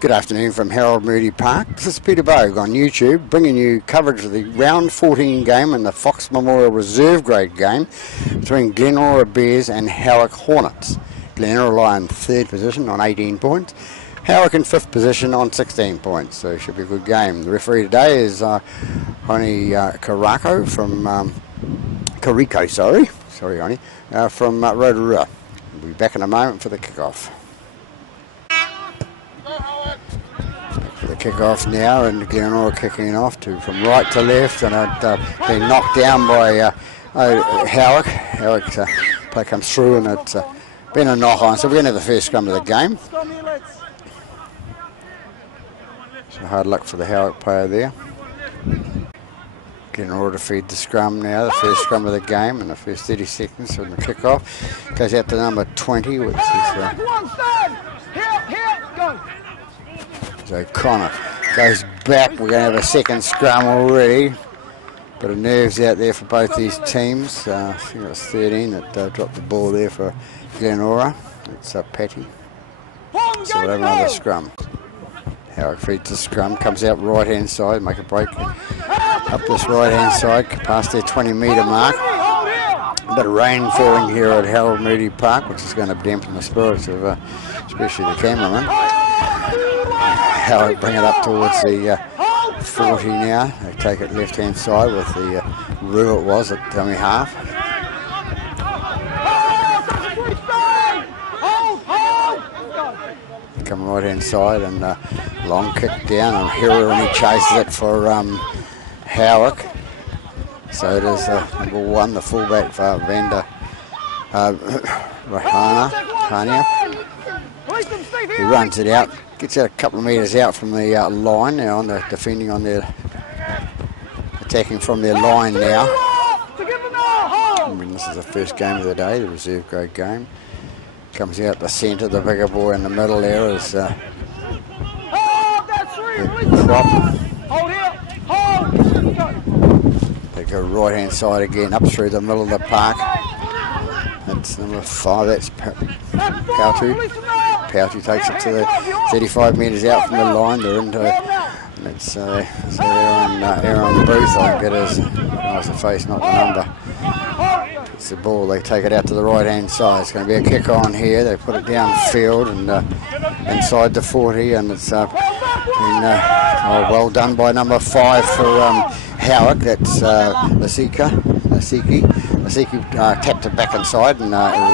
Good afternoon from Harold Moody Park. This is Peter Bogue on YouTube, bringing you coverage of the round 14 game and the Fox Memorial Reserve grade game between Glenora Bears and Howick Hornets. Glenora lie in 3rd position on 18 points, Howick in 5th position on 16 points, so it should be a good game. The referee today is Oni Kariko from from Rotorua. We'll be back in a moment for the kickoff. The kick-off now, and Glenora kicking off from right to left, and been knocked down by Howick. Howick's play comes through, and it's been a knock-on, so we're going to have the first scrum of the game. So hard luck for the Howick player there. Glenora to feed the scrum now, the first scrum of the game, in the first 30 seconds from the kick-off. Goes out to number 20, which is so Connor goes back. We're going to have a second scrum already. Bit of nerves out there for both these teams. I think it was 13 that dropped the ball there for Glenora. It's Patty. So we'll have another scrum. Howick feeds the scrum, comes out right hand side, make a break up this right hand side, past their 20-metre mark. A bit of rain falling here at Harold Moody Park, which is going to dampen the spirits of especially the cameraman. Howick bring it up towards the 40 now. They take it left hand side with the rule it was at dummy half. Come right hand side and long kick down, and Hironi chases it for Howick. So it is number 1, the fullback for Vander Rahania. He runs it out, gets it a couple of metres out from the line now, on the defending on their attacking from their line now. I mean, this is the first game of the day, the reserve grade game. Comes out the centre, the bigger boy in the middle there is the Crop. They go right hand side again, up through the middle of the park. That's number 5, that's Pautu. Pautu takes it to the 35 metres out from the line. They're into it. And it's Aaron Booth, I think it is. That was the face, not the number. It's the ball. They take it out to the right hand side. It's going to be a kick on here. They put it downfield and inside the 40, and it's well done by number 5 for Howick. That's Lasiki tapped it back inside and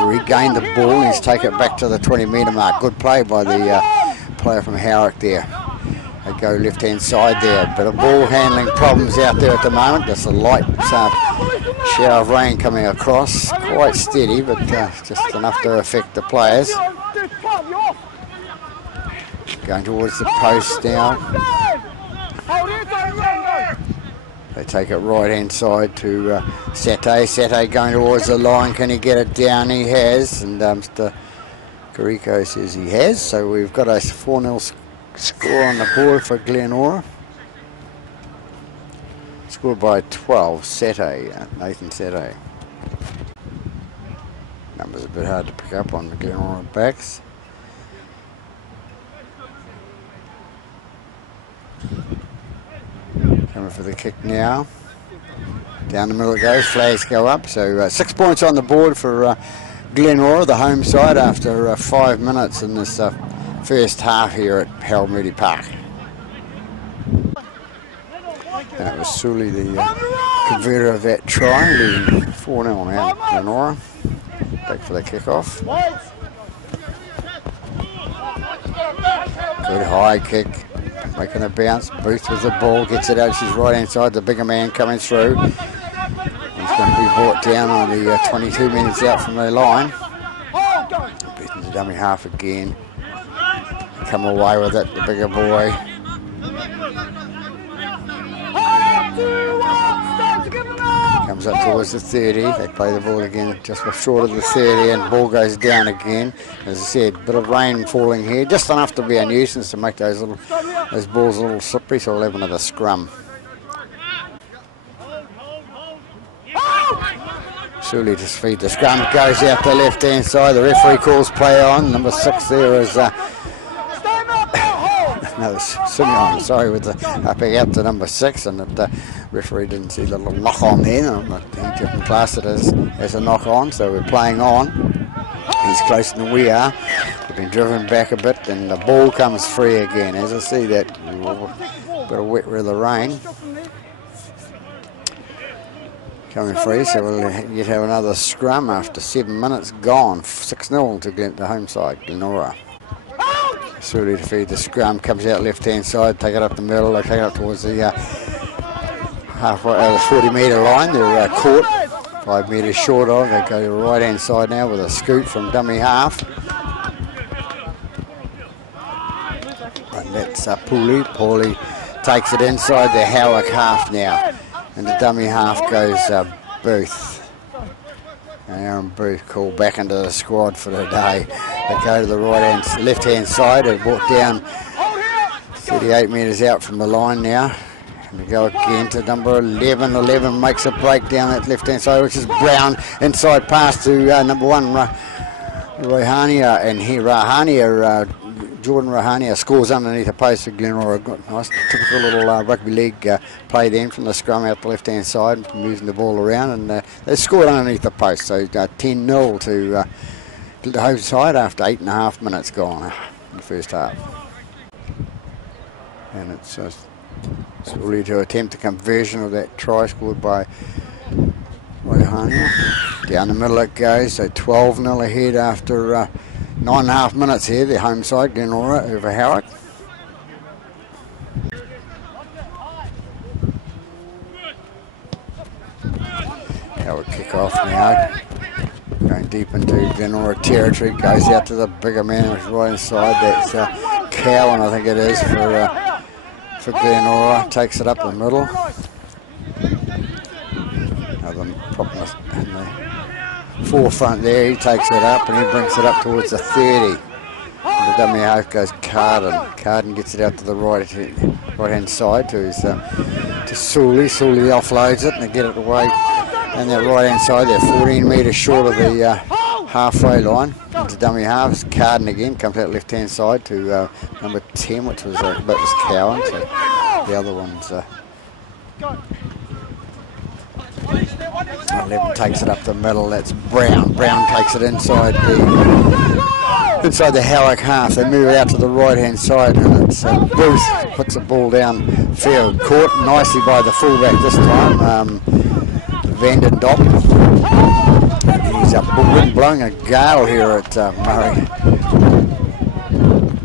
regained the ball. He's taken it back to the 20-metre mark. Good play by the player from Howick there. They go left hand side there. But of ball handling problems out there at the moment. There's a light shower of rain coming across. Quite steady, but just enough to affect the players. Going towards the post now. They take it right hand side to Sate. Sate going towards the line. Can he get it down? He has. And Mr. Kariko says he has. So we've got a 4-0 score on the board for Glenora. Scored by 12. Sate, Nathan Sate. Numbers a bit hard to pick up on the Glenora backs. Coming for the kick now. Down the middle it goes, flags go up. So 6 points on the board for Glenora, the home side, after 5 minutes in this first half here at Harold Moody Park. And it was Sully, the converter of that try, leading 4-0 now, Glenora. Back for the kick-off. Good high kick. Making a bounce, Booth with the ball, gets it out, she's right hand side, the bigger man coming through. He's going to be brought down on the 22 minutes out from the line. Booth in the dummy half again. Come away with it, the bigger boy. Comes up towards the 30, they play the ball again just short of the 30, and ball goes down again. As I said, bit of rain falling here, just enough to be a nuisance to make those balls a little slippery, so we'll have another scrum. Sully to feed the scrum, goes out the left hand side, the referee calls play on. Number 6 there is no, Simeon, sorry, with the upping out to number 6, and the referee didn't see the little knock on there, but he didn't class it as a knock on, so we're playing on. He's closer than we are. We've been driven back a bit, and the ball comes free again. As I see that, got a wet rid of the rain. Coming free, so we'll yet have another scrum after 7 minutes gone. 6-0 to the home side, Glenora. Surely to feed the scrum, comes out left-hand side, take it up the middle, they take it up towards the halfway, the 40-metre line. They're caught 5 metres short of. They go to the right-hand side now with a scoot from dummy half. And that's Pooley. Pooley takes it inside the Howick half now. And the dummy half goes Booth. And Aaron Booth called back into the squad for the day. They go to the left-hand side. They're brought down 38 metres out from the line now. And we go again to number 11. 11 makes a break down that left-hand side, which is Brown. Inside pass to number 1, Rahania. And here Jordan Rahania scores underneath a post for Glenora. Nice, typical little rugby league play then from the scrum out the left-hand side, moving the ball around, and they scored underneath the post. So 10-0 to the home side after 8.5 minutes gone in the first half. And it's really to attempt a conversion of that try scored by Rahania. Down the middle it goes, so 12-0 ahead after 9.5 minutes here, the home side, Glenora over Howick. Howick kick off now, going deep into Glenora territory, goes out to the bigger man right inside. That's Cowan, I think it is, for Glenora. Takes it up the middle. In the forefront there, he takes it up and he brings it up towards the 30. And the dummy half goes Carden. Carden gets it out to the right-hand side to Sully. Sully offloads it and they get it away. And that right-hand side, they're 14 metres short of the halfway line. Into dummy halves. Carden again comes out left-hand side to number 10, which was Cowan. So the other one's 11 takes it up the middle. That's Brown. Brown takes it inside the Howick half. They move it out to the right-hand side, and it's Booth puts the ball down field. Caught nicely by the fullback this time, Vandendop. He's up blowing a gale here at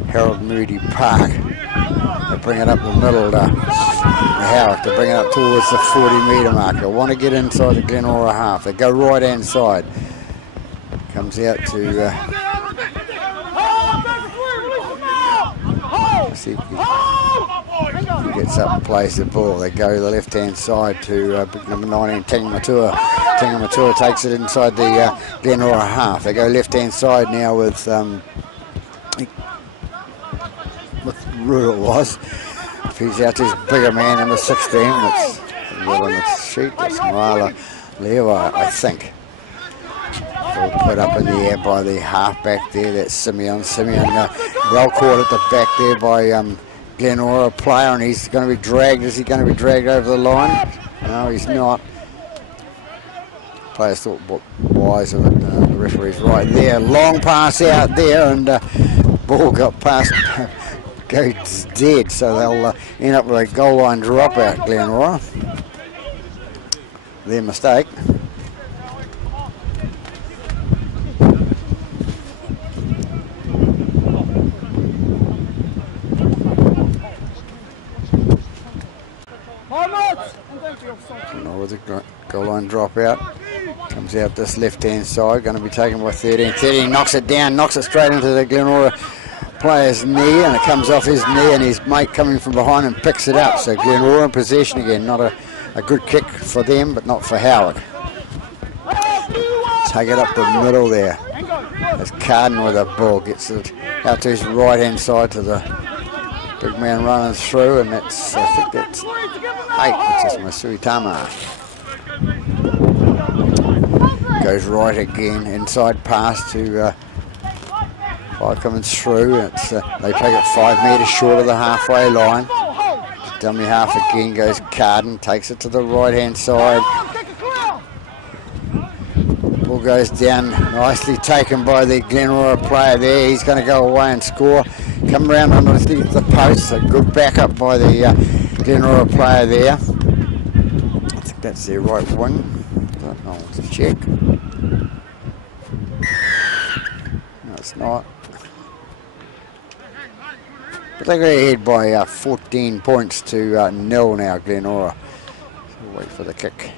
Harold Moody Park. They bring it up the middle to Howick. They bring it up towards the 40-metre mark. They want to get inside the Glenora half. They go right-hand side. Comes out to... see if he gets up and plays the ball. They go to the left-hand side to number 19, Tangamatua. Tangamatua takes it inside the Glenora half. They go left-hand side now with Rue it was. He's out to his bigger man, number 16. That's on the sheet. That's Marla Leva, I think. All put up in the air by the half-back there. That's Simeon. Simeon well caught at the back there by Glenora player, and he's going to be dragged. Is he going to be dragged over the line? No, he's not. Players thought wise of it. The referee's right there. Long pass out there, and ball got past. Goes dead, so they'll end up with a goal line dropout, Glenora. Their mistake. With a goal line dropout. Comes out this left-hand side, going to be taken by 13. 13 knocks it down, knocks it straight into the Glenora player's knee, and it comes off his knee, and his mate coming from behind and picks it up. So Glenora in possession again. Not a good kick for them, but not for Howard. Take it up the middle there. There's Carden with a ball. Gets it out to his right-hand side to the big man running through, and that's, I think that's 8, which is Masui Tama. Goes right again. Inside pass to 5 coming through. It's they take it 5 metres short of the halfway line. Dummy half again goes Carden, takes it to the right hand side. Ball goes down, nicely taken by the Glenora player there. He's going to go away and score. Come around underneath the post. A good backup by the Glenora player there. I think that's their right wing. I'll check. No, it's not. But they go ahead by 14 points to 0 now, Glenora. So we'll wait for the kick.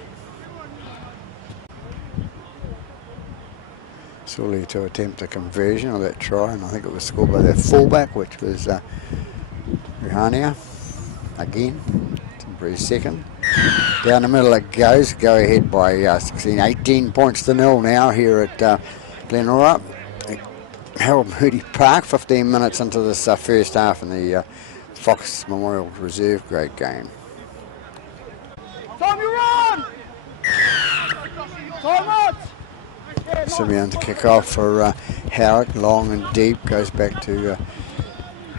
Surely to attempt a conversion of that try, and I think it was scored by their fullback, which was Rihania. Again, temporary second. Down the middle it goes. Go ahead by 16, 18 points to 0 now here at Glenora. Harold Moody Park, 15 minutes into this first half in the Fox Memorial Reserve grade game. Time you run! Time out! Simeon to kick off for Howick, long and deep, goes back to, I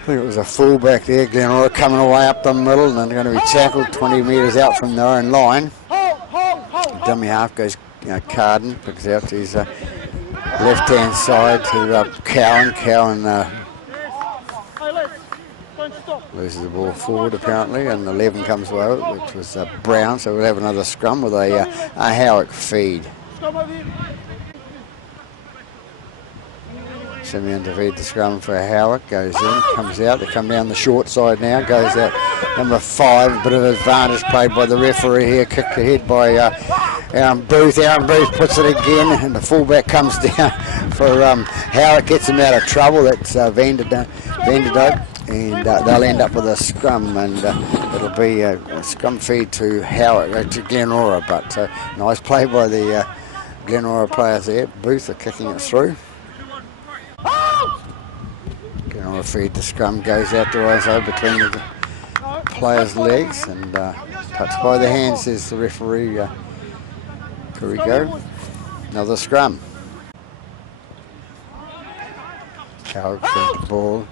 think it was a fullback there, Glenora coming away up the middle, and then they're going to be tackled 20 metres out from their own line. Dummy half goes Carden, picks out his left hand side to Cowan. Cowan loses the ball forward apparently, and 11 comes away, which was Brown, so we'll have another scrum with a Howick feed. Simeon to feed the scrum for Howick, goes in, comes out, they come down the short side now, goes out number 5, a bit of advantage played by the referee here, kicked ahead by Aaron Booth. Aaron Booth puts it again, and the fullback comes down for Howick, gets him out of trouble. That's Vanderdope, and they'll end up with a scrum, and it'll be a scrum feed to Howick, to Glenora, but nice play by the Glenora players there. Booth are kicking it through. Glenora feed the scrum, goes out to Iso between the players' legs, and touched by the hand, says the referee. Go. Another scrum. Howick feed the ball.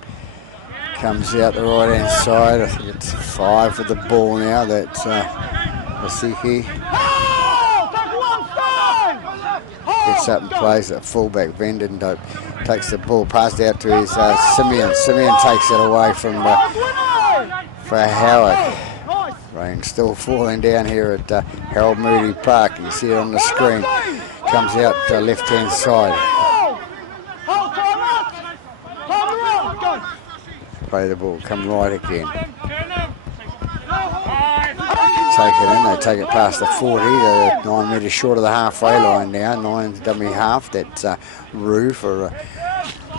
Comes out the right hand side. I think it's 5 for the ball now. That's Masiki. Gets up and plays at fullback. Vanderdope takes the ball, passed out to his Simeon. Simeon takes it away from for Howick. Rain still falling down here at Harold Moody Park. You see it on the screen. Comes out left hand side. Play the ball, come right again. Take it in, they take it past the 40, they're 9 metres short of the halfway line now, 9 dummy half, that's Roo for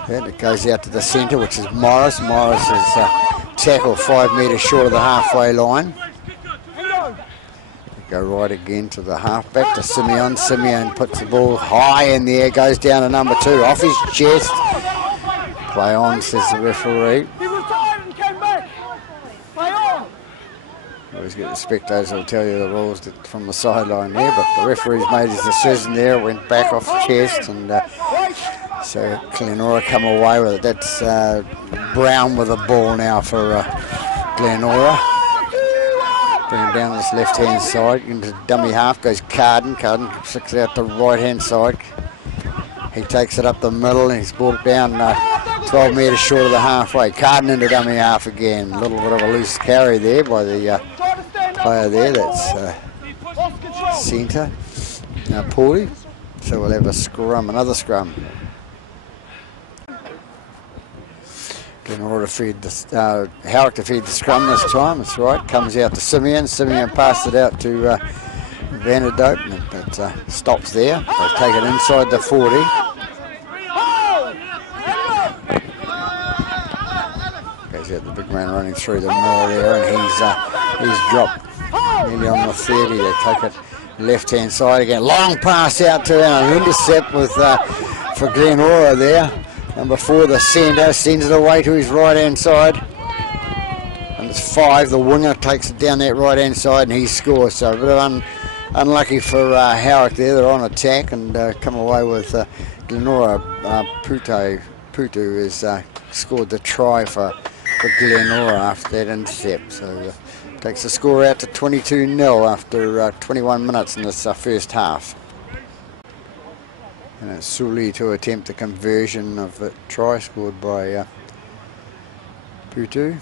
that. It goes out to the centre, which is Morris. Morris is tackled 5 metres short of the halfway line. Go right again to the halfback, to Simeon. Simeon puts the ball high in the air, goes down to number 2, off his chest. Play on, says the referee. Always get the spectators who'll tell you the rules from the sideline there, but the referee's made his decision there, went back off the chest, and so Glenora come away with it. That's Brown with the ball now for Glenora. Bring him down this left hand side, into dummy half goes Carden. Carden sticks it out the right hand side. He takes it up the middle and he's brought it down 12 metres short of the halfway. Carden into dummy half again. A little bit of a loose carry there by the player there. That's centre. Now Paulie. So we'll have a scrum, another scrum. Glenora to feed the Howick to feed the scrum this time. That's right. Comes out to Simeon. Simeon passed it out to Vanderdope, and it stops there. They take it inside the 40. Goes out the big man running through the middle there, and he's dropped nearly on the 30. They take it left hand side again. Long pass out to an intercept with for Glenora there. Number 4, the centre, sends it away to his right hand side. And it's 5, the winger takes it down that right hand side and he scores. So a bit of unlucky for Howick there. They're on attack and come away with Glenora Pute Putu has scored the try for Glenora after that intercept. So takes the score out to 22-0 after 21 minutes in this first half. And it's Suli to attempt the conversion of the try scored by Putu.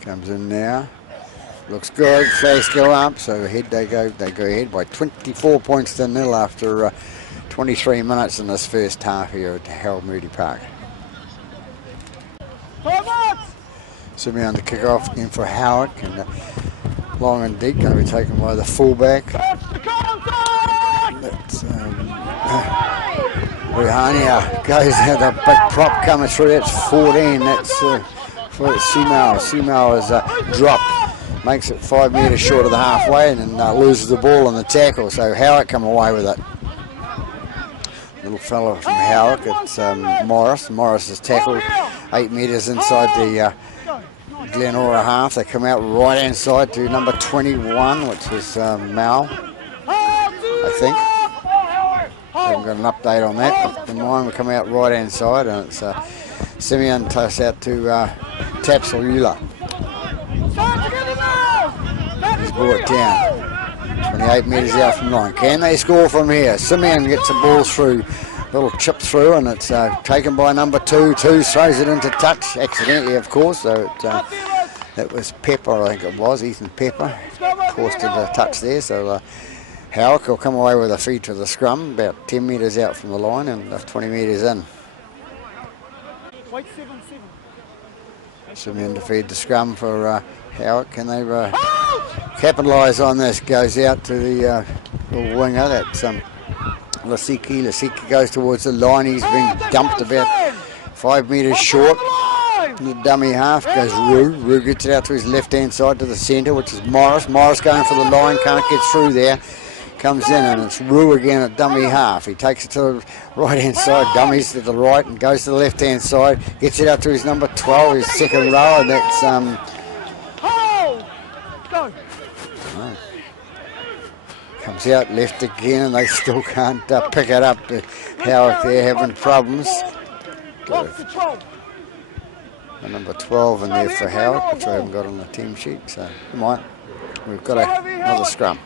Comes in now. Looks good. Flags go up. So ahead they go. They go ahead by 24 points to 0 after 23 minutes in this first half here at Harold Moody Park. Simeon to kick off again for Howick, and long and deep going to be taken by the fullback. That's Rihania goes out, the big prop coming through. That's 14. That's for Simao. Simao has dropped, makes it 5 metres short of the halfway, and then loses the ball on the tackle. So Howick come away with it. Little fella from Howick, it's Morris. Morris is tackled 8 metres inside the Glenora half. They come out right hand side to number 21, which is Mal, I think. Haven't got an update on that, but the mine will come out right hand side, and it's Simeon toss out to Tapsalula. He's brought down. 28 metres out from line. Can they score from here? Simeon gets the ball through, little chip through, and it's taken by number 2. 2 throws it into touch, accidentally of course, so that was Pepper, I think it was, Ethan Pepper, caused the touch there. So Howick will come away with a feed to the scrum, about 10 metres out from the line and 20 metres in. Simeon to feed the scrum for Howick. Can they capitalise on this? Goes out to the winger. That's Lasiki. Lasiki goes towards the line. He's been dumped about 5 metres short. The dummy half goes Roo. Roo gets it out to his left-hand side to the centre, which is Morris. Morris going for the line, can't get through there. Comes in, and it's Roo again at dummy half. He takes it to the right-hand side, dummies to the right, and goes to the left-hand side. Gets it out to his number 12, his second row, and that's comes out left again, and they still can't pick it up. Howick there having problems. The number 12 in there for Howick, which I haven't got on the team sheet. So come on, we've got another scrum.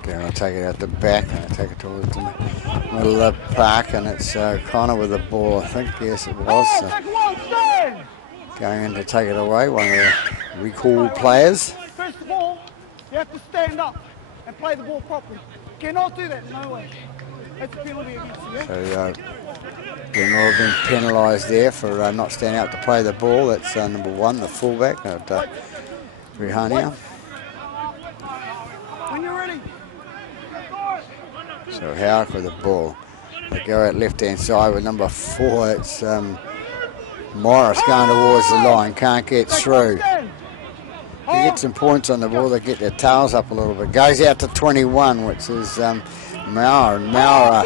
Okay, I'll take it out the back, and I'll take it towards the middle of the park, and it's Connor with the ball, I think. Yes, it was. Going in to take it away, one of the recall players. First of all, you have to stand up and play the ball properly. You cannot do that, no way. That's a penalty against you, yeah? So, Glenora been penalised there for not standing up to play the ball. That's number 1, the fullback, Rihania. When you're ready. So Howick with the ball. They go out left-hand side with number 4. It's Morris going towards the line, can't get through. They get some points on the ball, they get their tails up a little bit. Goes out to 21, which is Maurer, and Maurer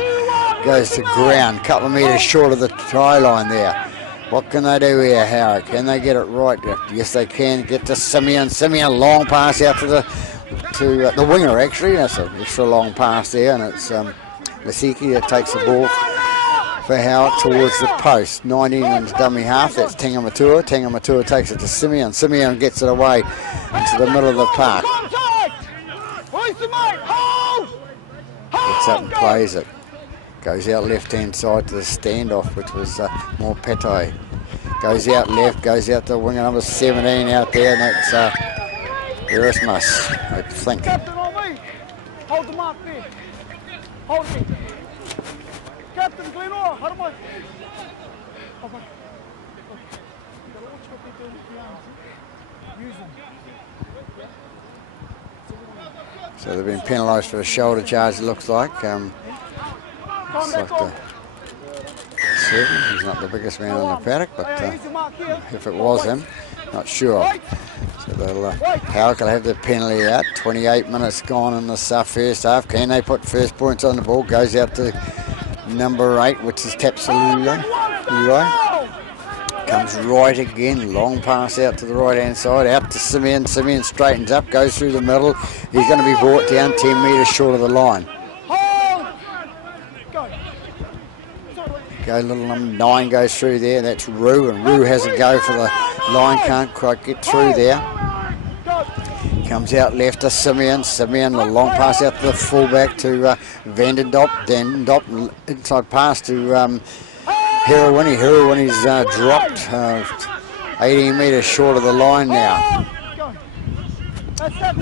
goes to ground, couple of metres short of the try line there. What can they do here, Howick? Can they get it right? Yes, they can. Get to Simeon. Simeon, long pass out to the winger, actually. That's an extra long pass there, and it's Lasiki that takes the ball for Howick towards the post. 19 in the dummy half, that's Tangamatua. Tangamatua takes it to Simeon. Simeon gets it away into the middle of the park. Gets up and plays it. Goes out left-hand side to the standoff, which was more Pete. Goes out left, goes out to winger number 17 out there, and that's Erasmus, I think. Captain on me. Hold the mark there. Hold it. Captain Glenora, hold him on. So they've been penalised for a shoulder charge, it looks like. It's like the 7. He's not the biggest man on the paddock, but if it was him, not sure. So they'll Howick will have the penalty out. 28 minutes gone in the first half. Can they put first points on the ball? Goes out to number 8, which is Tapsalula. Can't comes right again, long pass out to the right hand side, out to Simeon. Simeon straightens up, goes through the middle. He's going to be brought down 10 metres short of the line. Go little number 9 goes through there, that's Roo, and Roo has a go for the line, can't quite get through there. Comes out left to Simeon. Simeon, a long pass out to the fullback to Vandendop. Vandendop, inside pass to Heroini. Heroini's dropped 18 metres short of the line now.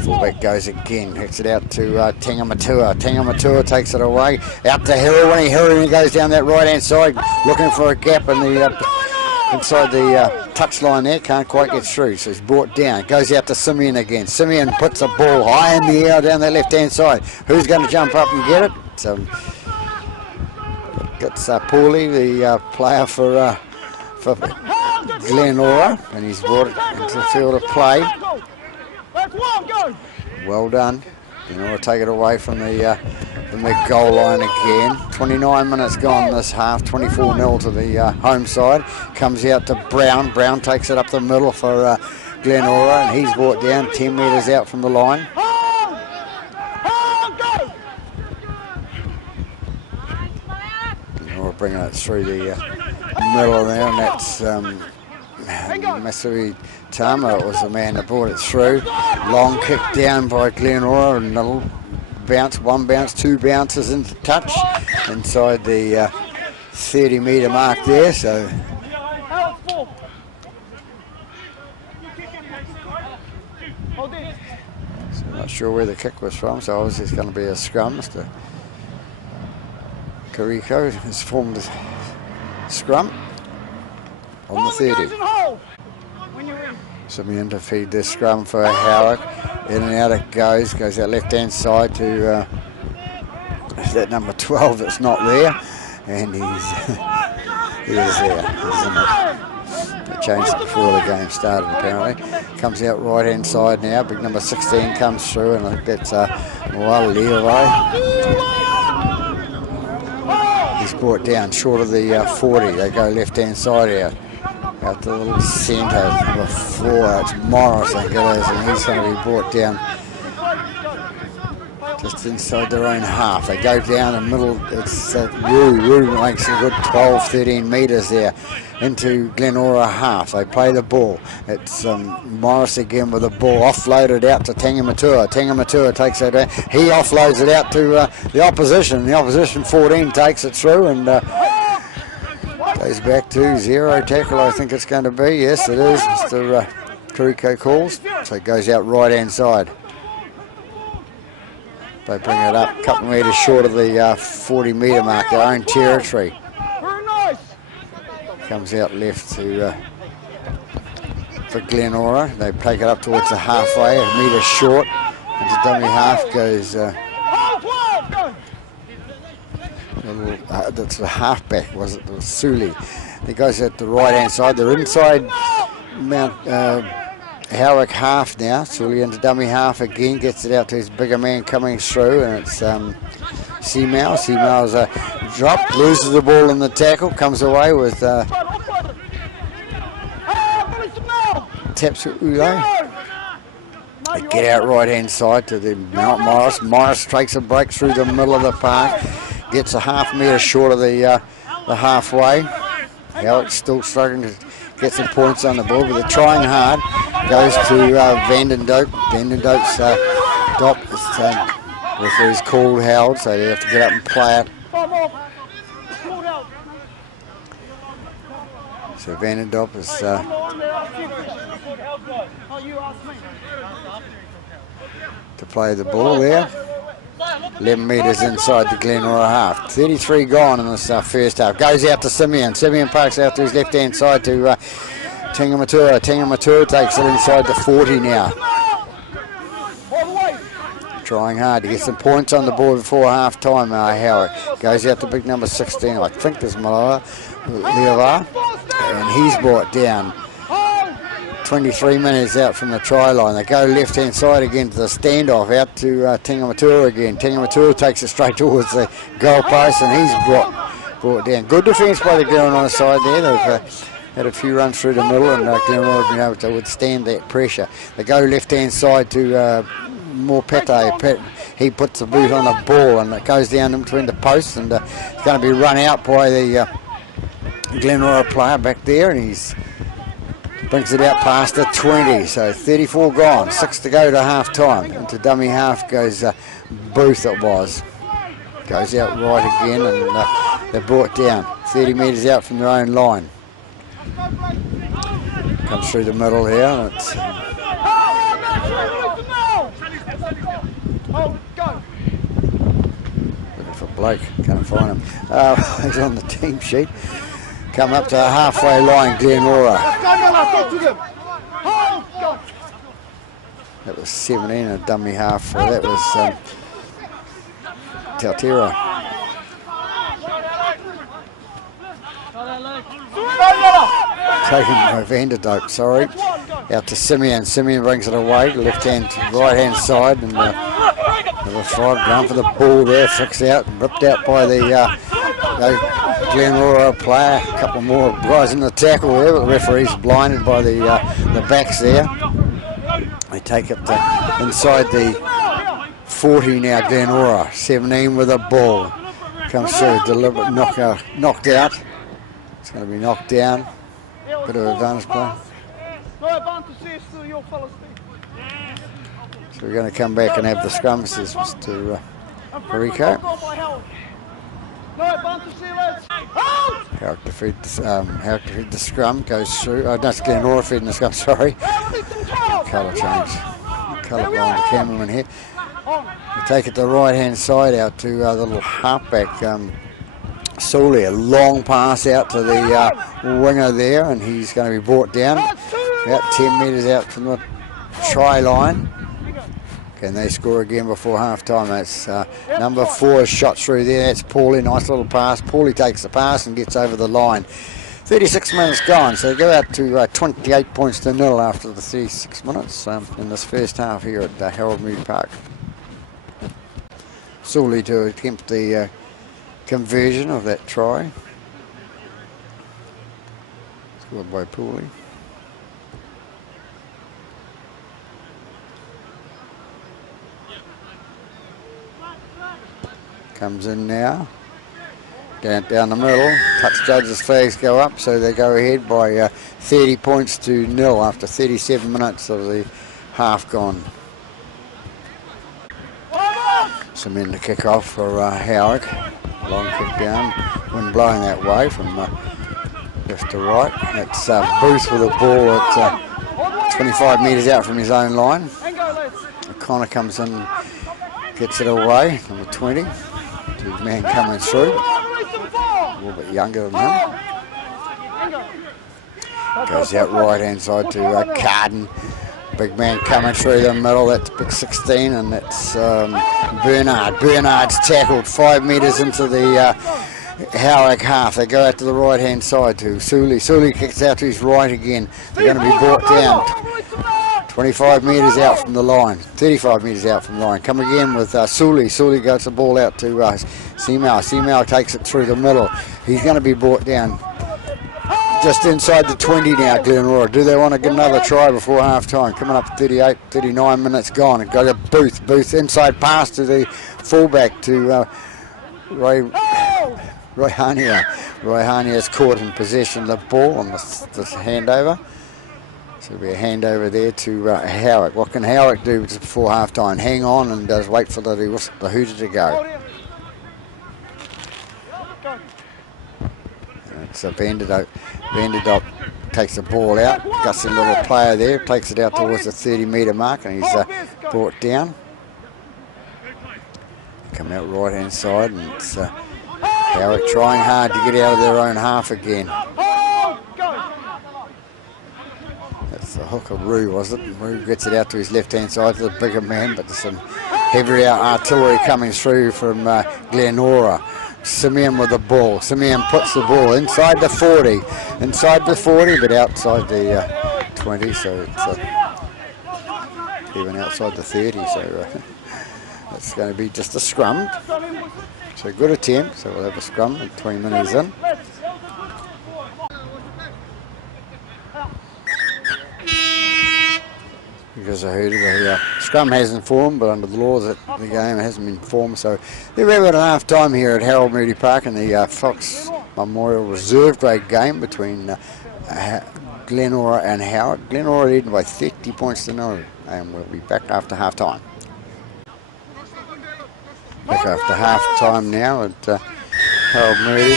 Fullback goes again, hits it out to Tangamatua. Tangamatua takes it away, out to Heroini. Heroini goes down that right hand side, looking for a gap in the inside the touchline there, can't quite get through, so he's brought down. Goes out to Simeon again. Simeon puts a ball high in the air down the left hand side. Who's going to jump up and get it? Gets Paulie, the player for Glenora, and he's brought it into the field of play. Well done. Glenora take it away from the goal line again. 29 minutes gone this half, 24-0 to the home side. Comes out to Brown. Brown takes it up the middle for Glenora, and he's brought down 10 metres out from the line. Glenora bringing it through the middle there, and that's Masui Tama was the man that brought it through. Long kick down by Glenora, and a little bounce, one bounce, two bounces into touch inside the 30 metre mark there, so not sure where the kick was from, so obviously it's going to be a scrum. Mr. Kariko has formed a scrum on the 30. Simeon to feed this scrum for Howick. In and out it goes out left hand side to that number 12 that's not there, and he is there. He's in it. They changed it before the game started apparently. Comes out right hand side now, big number 16 comes through, and I think that's Levi. He's brought down short of the 40. They go left hand side out to the little centre, number 4, it's Morris, I think it is, and he's going to be brought down just inside their own half. They go down the middle, it's Roo makes a good 12-13 metres there into Glenora half. They play the ball. It's Morris again with the ball, offloaded out to Tangamatua. Tangamatua takes it out. He offloads it out to the opposition. The opposition 14 takes it through, and goes back to 0 tackle, I think it's going to be. Yes, it is. Mr. Kariko calls. So it goes out right hand side. They bring it up a couple of metres short of the 40 metre mark, their own territory. Comes out left to for Glenora. They take it up towards the halfway, a metre short. Into dummy half goes that's the halfback, was it? The Suli. He goes at the right hand side. They're inside Mount Howick half now. Suli into dummy half again, gets it out to his bigger man coming through, and it's Seamau. Seamau's dropped, loses the ball in the tackle, comes away with taps Ule. They get out right hand side to the Mount Morris. Morris takes a break through the middle of the park. Gets a half metre short of the halfway. Howick's still struggling to get some points on the ball, but they're trying hard. Goes to Vandendope. Vandendope's dop with his called held, so they have to get up and play it. So Vandendope is to play the ball there. 11 metres inside the Glenora half. 33 gone in this first half. Goes out to Simeon. Simeon parks out to his left hand side to Tangamatua. Tangamatua takes it inside the 40 now. Trying hard to get some points on the board before half time. Howick goes out to big number 16. I think there's Levar, and he's brought down 23 minutes out from the try line. They go left hand side again to the standoff, out to Tangamatua again. Tangamatua takes it straight towards the goal post, and he's brought down. Good defence by the Glenora side there. They've had a few runs through the middle, and Glenora have been able to withstand that pressure. They go left-hand side to more Pete. He puts the boot on the ball, and it goes down in between the posts, and it's going to be run out by the Glenora player back there, and he's brings it out past the 20. So 34 gone, 6 to go to half time. Into dummy half goes Booth. It was. Goes out right again, and they're brought down 30 metres out from their own line. Comes through the middle here, and it's looking for Blake, can't find him. He's on the team sheet. Come up to the halfway line, Glenora. That was 17, a dummy half. So that was Tautera. Taken by Vanderdope, sorry. Out to Simeon. Simeon brings it away, left hand, right hand side, and number 5 going for the ball there, flicks out, ripped out by the Glenora player. A couple more guys in the tackle there, but the referee's blinded by the backs there. They take it to inside the 40 now, Glenora. 17 with a ball. Comes through, deliberate knockout, knocked out. It's going to be knocked down. Bit of advantage play. So we're going to come back and have the scrum, says Mr. Rico. Howick defeat the scrum, goes through. Oh, no, it's Glenora feeding the scrum, sorry. Colour change. Colour blind the cameraman here. We take it the right hand side out to the little halfback, Sully. A long pass out to the winger there, and he's going to be brought down about 10 metres out from the try line. Can they score again before half time? That's number 4 shot through there. That's Paulie. Nice little pass. Paulie takes the pass and gets over the line. 36 minutes gone, so they go out to 28 points to 0 after the 36 minutes in this first half here at Harold Mood Park. Sully to attempt the conversion of that try. Scored by Paulie. Comes in now. Down the middle. Touch judges' flags go up, so they go ahead by 30 points to 0 after 37 minutes of the half gone. Some in the kick off for Howick. Long kick down. Wind blowing that way from left to right. That's Booth with the ball at 25 metres out from his own line. O'Connor comes in, gets it away, number 20. His man coming through. A little bit younger than him. Goes out right hand side to Carden. Big man coming through the middle. That's big 16, and that's Bernard. Bernard's tackled 5 metres into the Howick half. They go out to the right hand side to Sully. Sully kicks out to his right again. They're going to be brought down 25 metres out from the line, 35 metres out from the line. Come again with Sully. Sully gets the ball out to Seamal. Seamal takes it through the middle. He's going to be brought down just inside the 20 now, Glenora. Do they want to get another try before half time? Coming up 38, 39 minutes gone. And go to Booth. Booth inside pass to the fullback to Roy Hania. Roy Hania's caught in possession of the ball on this handover. So it'll be a handover there to Howick. What can Howick do just before half time? Hang on and just wait for the hooter to go. It's a Vanderdope takes the ball out. Gusty little player there, takes it out towards the 30 metre mark, and he's brought down. Come out right hand side, and it's Howick trying hard to get out of their own half again. That's the hooker, Roo, was it? Roo gets it out to his left-hand side to the bigger man, but there's some heavy artillery coming through from Glenora. Simeon with the ball. Simeon puts the ball inside the 40. Inside the 40, but outside the 20, so it's even outside the 30, so it's going to be just a scrum. So good attempt, so we'll have a scrum at 20 minutes in. because I heard the scrum hasn't formed, but under the laws of the game it hasn't been formed. So they're about half time here at Harold Moody Park in the Fox Memorial Reserve grade game between Glenora and Howick. Glenora leading by 30 points to 0, and we'll be back after half time. Back after half time now at Harold Moody.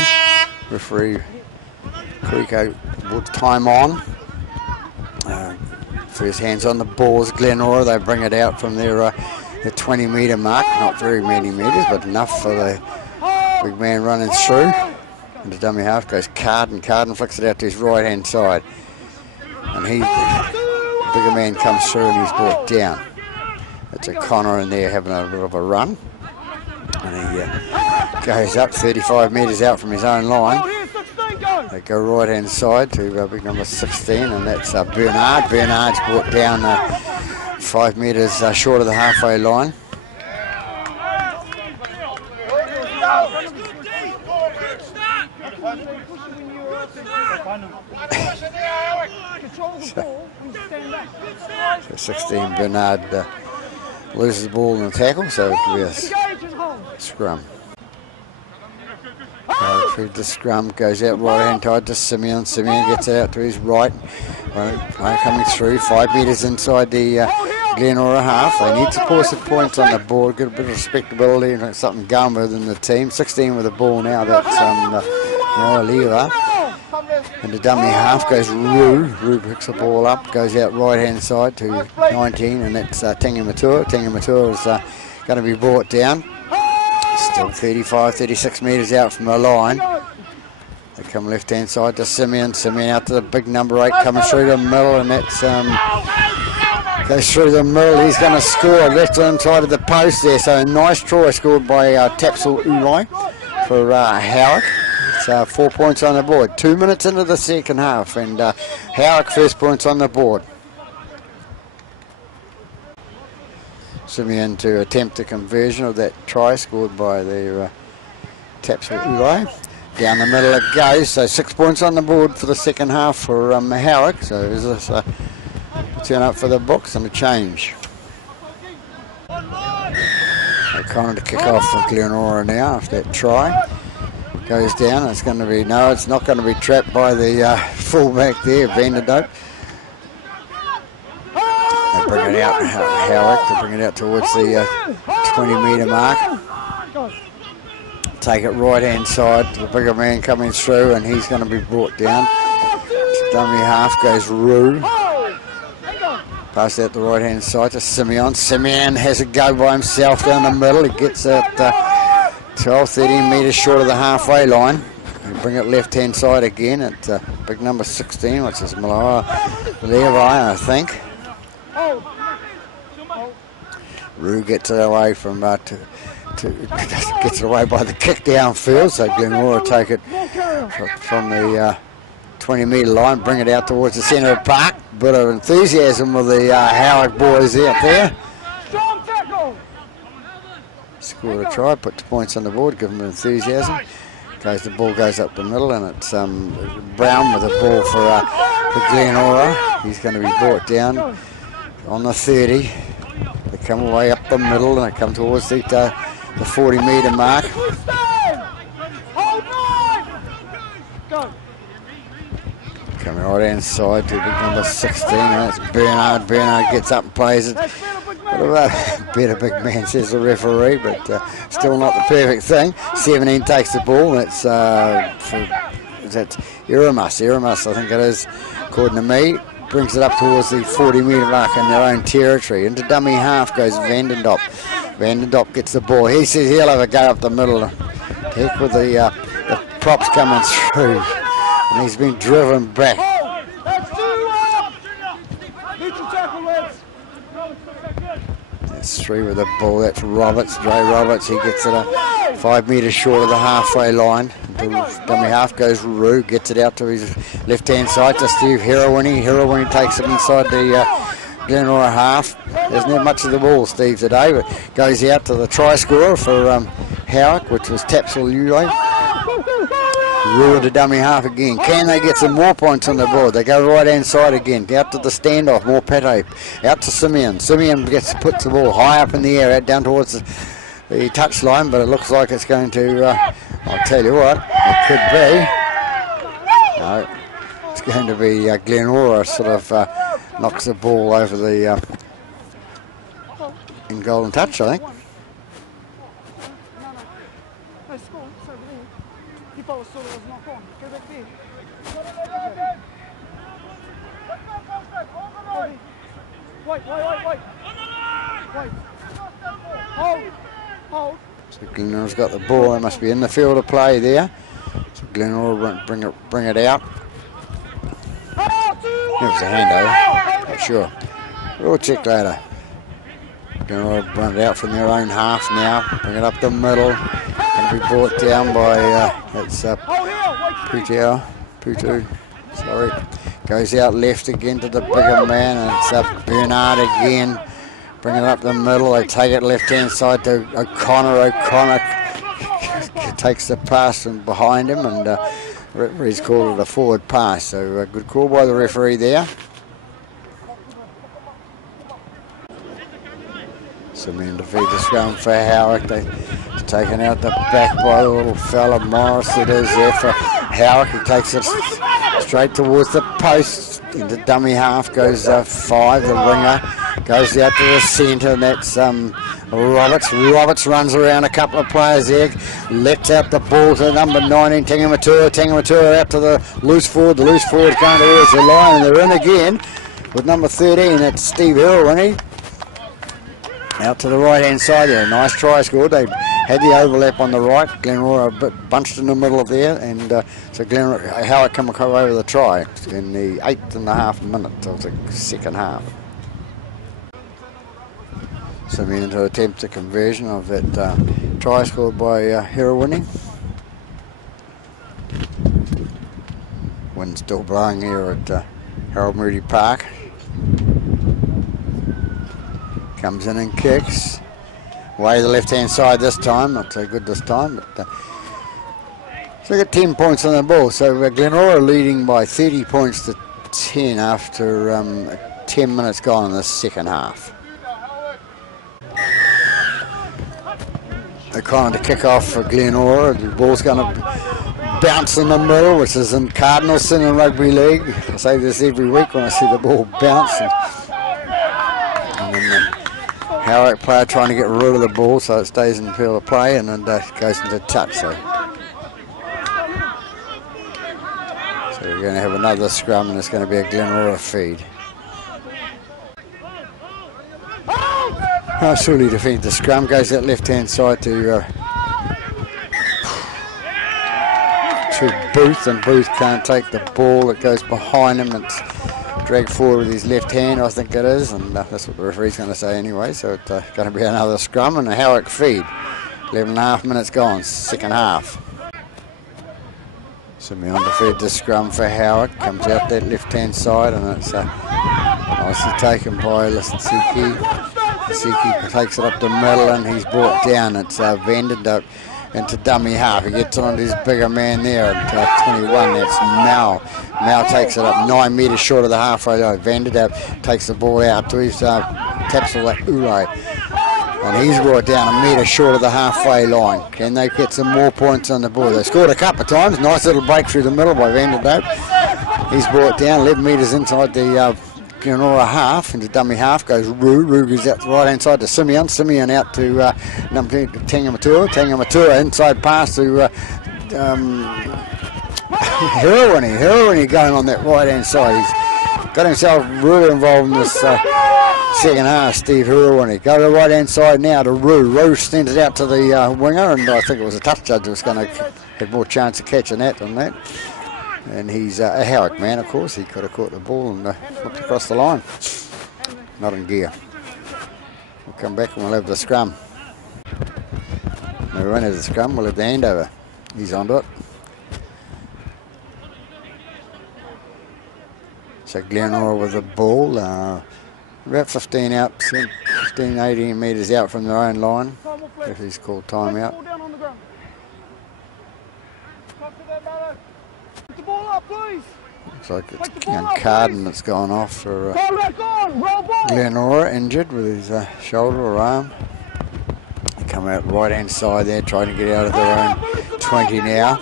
Referee Creeko with time on. First hands on the balls, Glenora. They bring it out from their 20-metre mark. Not very many metres, but enough for the big man running through. And the dummy half goes Carden. Carden flicks it out to his right-hand side. And the bigger man comes through and he's brought down. It's a Connor in there having a bit of a run. And he goes up 35 metres out from his own line. They go right-hand side to big number 16, and that's Bernard. Bernard's brought down 5 metres short of the halfway line. So 16, Bernard loses the ball in the tackle, so it'll be a scrum. The scrum goes out right-hand side to Simeon. Simeon gets it out to his right. Coming through, 5 metres inside the Glenora half. They need to pour some points on the board, get a bit of respectability and something going within the team. 16 with the ball now, that's Lever. And the dummy half goes Roo. Roo picks the ball up, goes out right-hand side to 19, and that's Tingy Matua. Tingy Matua is going to be brought down. Still 35, 36 metres out from the line. They come left-hand side to Simeon. Simeon out to the big number 8 coming through the middle, and that's goes through the middle. He's going to score left-hand side of the post there. So a nice try scored by Tapsel Ulai for Howick. It's 4 points on the board. 2 minutes into the second half, and Howick first points on the board. Simeon to attempt a conversion of that try scored by the Tapsel Ulai. Down the middle it goes, so 6 points on the board for the second half for Howick. So is this a turn up for the books and a change. O'Connor to kick off for Glenora now after that try. Goes down, it's going to be, no, it's not going to be trapped by the fullback there, Vanderdope. They bring it out, Howick, they bring it out towards the 20-metre mark. Take it right-hand side, the bigger man coming through, and he's going to be brought down. Dummy half goes Roo. Pass out the right-hand side to Simeon. Simeon has a go by himself down the middle. He gets it 12, 13 metres short of the halfway line. They bring it left-hand side again at big number 16, which is Levi, I think. Roo gets it away from gets it away by the kick downfield, so Glenora take it from the 20-metre line, bring it out towards the centre of the park. Bit of enthusiasm with the Howick boys out there. Scored a try, put 2 points on the board, give them enthusiasm. The ball goes up the middle, and it's Brown with the ball for Glenora. He's going to be brought down on the 30. They come away up the middle, and they come towards the 40-metre mark. Coming right inside to big number 16, and that's Bernard. Bernard gets up and plays it. Better big man, says the referee, but still not the perfect thing. 17 takes the ball. That's Iramus. Iramus, I think it is, according to me. Brings it up towards the 40-metre mark in their own territory. Into dummy half goes Vandendop. Vandendop gets the ball. He says he'll have a go up the middle. Heck with the props coming through. And he's been driven back. That's 3 with the ball. That's Roberts. Dre Roberts. He gets it 5 metres short of the halfway line. Dummy half goes Roo. Gets it out to his left-hand side to Steve Heroini. Heroini takes it inside the Glenora half. Doesn't have much of the ball, Steve, today, but goes out to the try scorer for Howick, which was Tapsel Ulai. Rule to dummy half again. Can they get some more points on the board? They go right hand side again. Out to the standoff. More Pate. Out to Simeon. Simeon puts the ball high up in the air, out down towards the touchline, but it looks like it's going to. I'll tell you what, it could be. No, it's going to be Glenora sort of knocks the ball over the in golden touch, I think. Wait. Hold. So Glenora's got the ball. They must be in the field of play there. So Glenora will bring it out. It was a handover. Not sure. We'll check later. Glenora will run it out from their own half now. Bring it up the middle. And be brought down by it's Putu. Sorry. Goes out left again to the bigger man, and it's Bernard again. Bring it up the middle. They take it left hand side to O'Connor. O'Connor takes the pass from behind him, and referee's called it a forward pass. So a good call by the referee there. Simeon to feed the scrum for Howick. They've taken out the back by the little fella Morris. It is there for Howick. He takes it straight towards the post. Into dummy half goes 5, the winger. Goes out to the centre, and that's Roberts. Roberts runs around a couple of players there. Lets out the ball to number 19, Tangamatua. Tangamatua out to the loose forward. The loose forward going towards the line, and they're in again with number 13. That's Steve Irwin. Out to the right-hand side there. Nice try scored. They had the overlap on the right. Glenora a bit bunched in the middle of there, and so Glenora, Howick come over the try in the 8.5 minutes of the second half. Simeon to attempt a conversion of that try scored by Irwin. Wind still blowing here at Harold Moody Park. Comes in and kicks. Way to the left-hand side this time. Not so good this time, but so they got 10 points on the ball. So Glenora leading by 30 points to 10 after 10 minutes gone in the second half. O'Connor to kick off for Glenora. The ball's going to bounce in the middle, which is in Cardinalson in rugby league. I say this every week when I see the ball bounce. And then the Howick player trying to get rid of the ball so it stays in the field of play, and then goes into touch. So we're going to have another scrum, and it's going to be a Glenora feed. Surely defend the scrum, goes that left-hand side to Booth, and Booth can't take the ball. It goes behind him. It's dragged forward with his left hand, I think it is, and that's what the referee's going to say anyway. So it's going to be another scrum and a Howick feed. 11.5 minutes gone, second half. Simeon to feed the scrum for Howick. Comes out that left-hand side, and it's nicely taken by Lisitsiki. Siki takes it up the middle, and he's brought down. It's Vanderdup into dummy half. He gets on to his bigger man there at 21. That's Mal. Mal takes it up 9 metres short of the halfway line. Vanderdup takes the ball out to his taps all that Ule. And he's brought down 1 metre short of the halfway line. Can they get some more points on the board? They scored a couple of times. Nice little break through the middle by Vanderdup. He's brought down 11 metres inside the Glenora half, into dummy half goes Roo. Roo goes out the right hand side to Simeon. Simeon out to number 2 Tangamatua. Tangamatua inside pass to Hirwini going on that right hand side. He's got himself really involved in this second half, Steve Hirwini. Go to the right hand side now to Roo. Roo sends it out to the winger, and I think it was a touch judge who was going to have more chance of catching that than that. And he's a Howick man, of course. He could have caught the ball and flipped across the line. Not in gear. We'll come back and we'll have the scrum. We won't have the scrum, we'll have the handover. He's onto it. So Glenora with the ball. About 15 out, 15, 18 metres out from their own line. If he's called time out. Looks like it's Carden that's gone off for Glenora, injured with his shoulder or arm. They come out right hand side there, trying to get out of their own 20 now.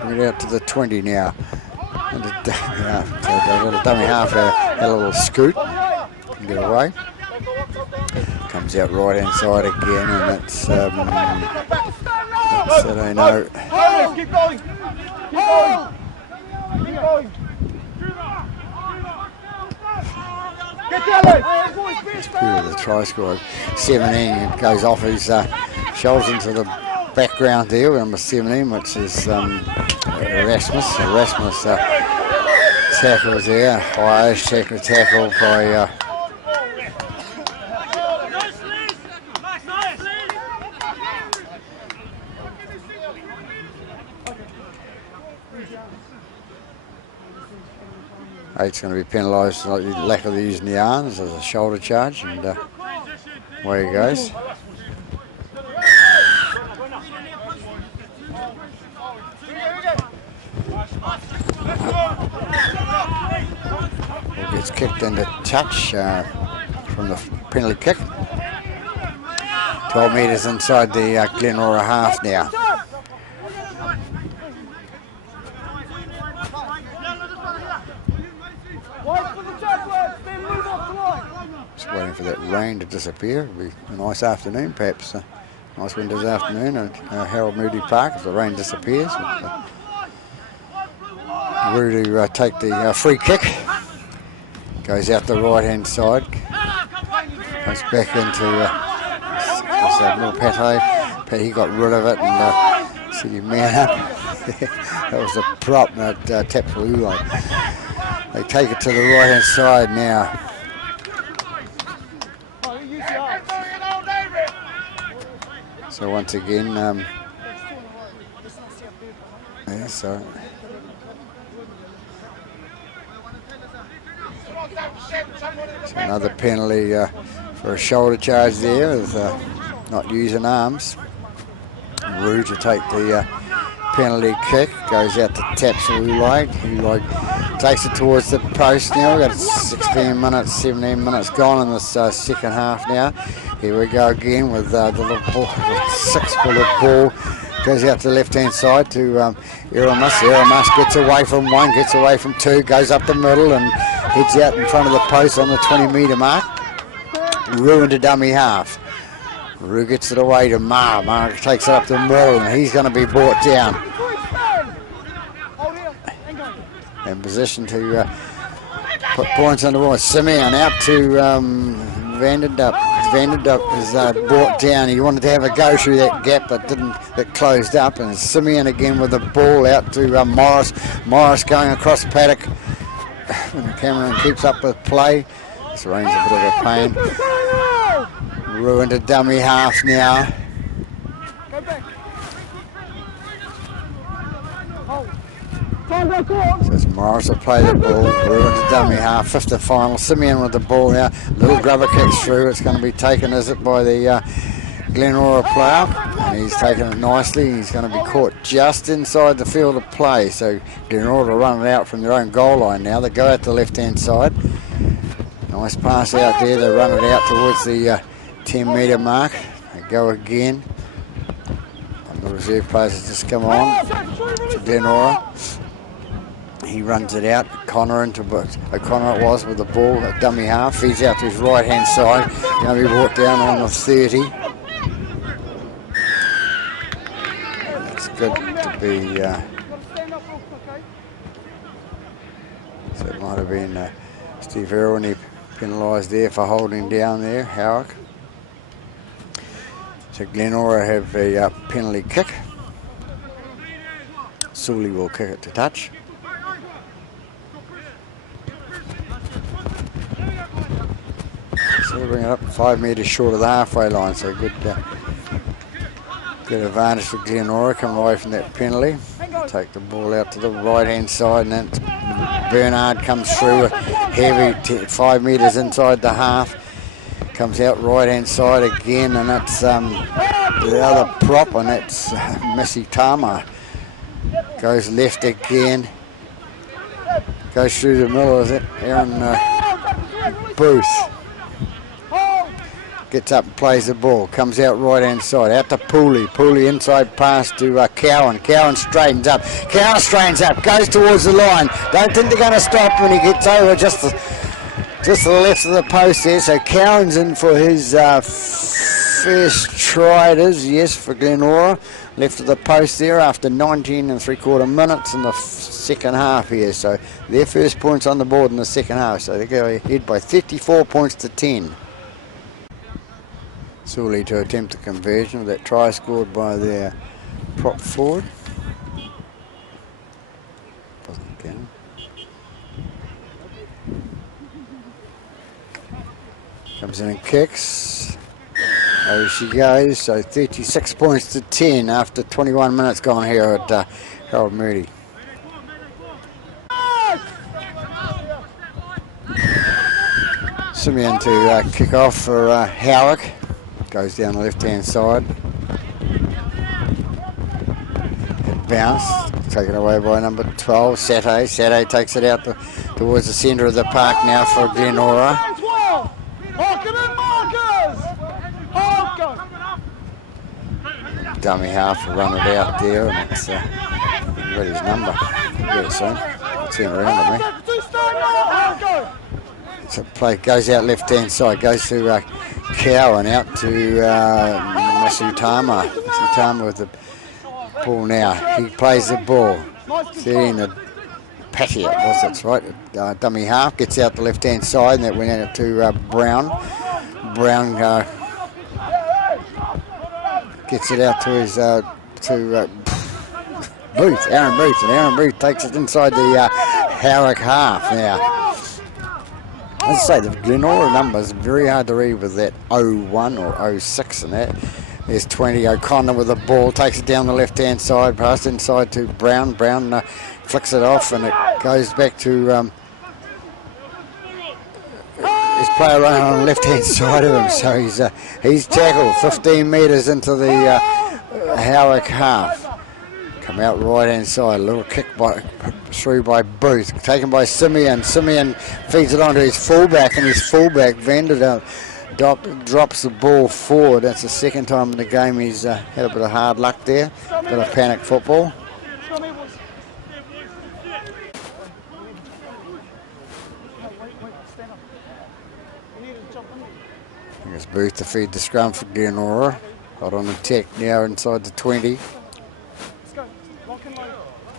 Bring it out to the 20 now. And a dummy half. So a little dummy half had a little scoot and get away. Comes out right hand side again, and that's I don't know. Keep going. Keep going. Keep going. Get down there. It's good with the try score. 17 goes off his shoulders into the background there, number 17, which is Erasmus. Erasmus tackles there, high tackle by Eight's going to be penalised for lack of using the arms as a shoulder charge, and away he goes. Ball gets kicked into touch from the penalty kick. 12 metres inside the Glenora half now. Just waiting for that rain to disappear. It'll be a nice afternoon, perhaps. Nice winter's afternoon at Harold Moody Park if the rain disappears. Rue to take the free kick. Goes out the right hand side. Goes back into more Pate. He got rid of it and see man up. That was a prop that tapped for Ulo. They take it to the right hand side now. So once again, yeah, so another penalty for a shoulder charge there with not using arms. Rue to take the penalty kick, goes out to taps Ulai. Ulai takes it towards the post now. We've got 16 minutes, 17 minutes gone in this second half now. Here we go again with the little ball, the 6-bullet ball. Goes out to the left-hand side to Eramus. Eramus gets away from one, gets away from two, goes up the middle and heads out in front of the post on the 20-metre mark. Rue into dummy half. Rue gets it away to Mar. Mar takes it up the middle and he's going to be brought down. In position to put points on the board. Simeon out to Vanderdup. Vanderdup is brought down. He wanted to have a go through that gap but didn't. That closed up, and Simeon again with the ball out to Morris. Morris going across paddock. When Cameron keeps up with play, this rain's a bit of a pain. Ruined a dummy half now. So it's Morris will play the ball, ruined a dummy half, fifth to final. Simeon with the ball now, little grubber kicks through, it's going to be taken, is it, by the Glenora player, and he's taken it nicely. He's going to be caught just inside the field of play, so Glenora run it out from their own goal line now. They go out the left hand side, nice pass out there, they run it out towards the 10-metre mark. They go again, and the reserve players have just come on to Glenora. He runs it out, O'Connor into O'Connor it was with the ball, a dummy half, feeds out to his right hand side, going to be brought down on the 30. That's good to be, so it might have been Steve Irwin, he penalised there for holding down there, Howick. So Glenora have a penalty kick. Sully will kick it to touch. So we'll bring it up 5 metres short of the halfway line, so good advantage for Glenora coming away from that penalty. Take the ball out to the right hand side, and then Bernard comes through heavy 5 metres inside the half. Comes out right hand side again, and it's the other prop, and it's Missy Tama. Goes left again. Goes through the middle of it. Aaron Booth gets up and plays the ball. Comes out right hand side. Out to Pooley. Pooley inside pass to Cowan. Cowan straightens up. Cowan straightens up. Goes towards the line. Don't think they're going to stop when he gets over just to the left of the post there. So Cowan's in for his first try. It is, yes, for Glenora. Left of the post there after 19 3/4 minutes in the second half here. So their first points on the board in the second half. So they go ahead by 34 points to 10. Sully to attempt a conversion of that try scored by their prop forward. Doesn't get him. Comes in and kicks. There she goes. So 36 points to 10 after 21 minutes gone here at Harold Moody. Simeon to kick off for Howick. Goes down the left-hand side. It bounced. Taken away by number 12, Saturday. Saturday takes it out towards the centre of the park now for Glenora. Dummy half to run it out there, and it's got his number. Get it soon. Turn around at me. So play goes out left hand side, goes to Cowan, out to Masutama. Masutama with the ball now. He plays the ball. 13 the Patty it was, that's right. Dummy half gets out the left hand side, and that went out to Brown. Brown gets it out to his Booth, Aaron Booth, and Aaron Booth takes it inside the Howick half now. As I say, the Glenora numbers very hard to read with that 01 or 06 and that. There's 20. O'Connor with the ball, takes it down the left-hand side, passed inside to Brown. Brown flicks it off, and it goes back to his player running on the left-hand side of him. So he's tackled 15 metres into the Howick half. Come out right-hand side, a little kick through by Booth, taken by Simeon. Simeon feeds it onto his fullback, and his fullback, Vanderbilt, drops the ball forward. That's the second time in the game he's had a bit of hard luck there, a bit of panic football. It's Booth to feed the scrum for Glenora. Got on attack now inside the 20.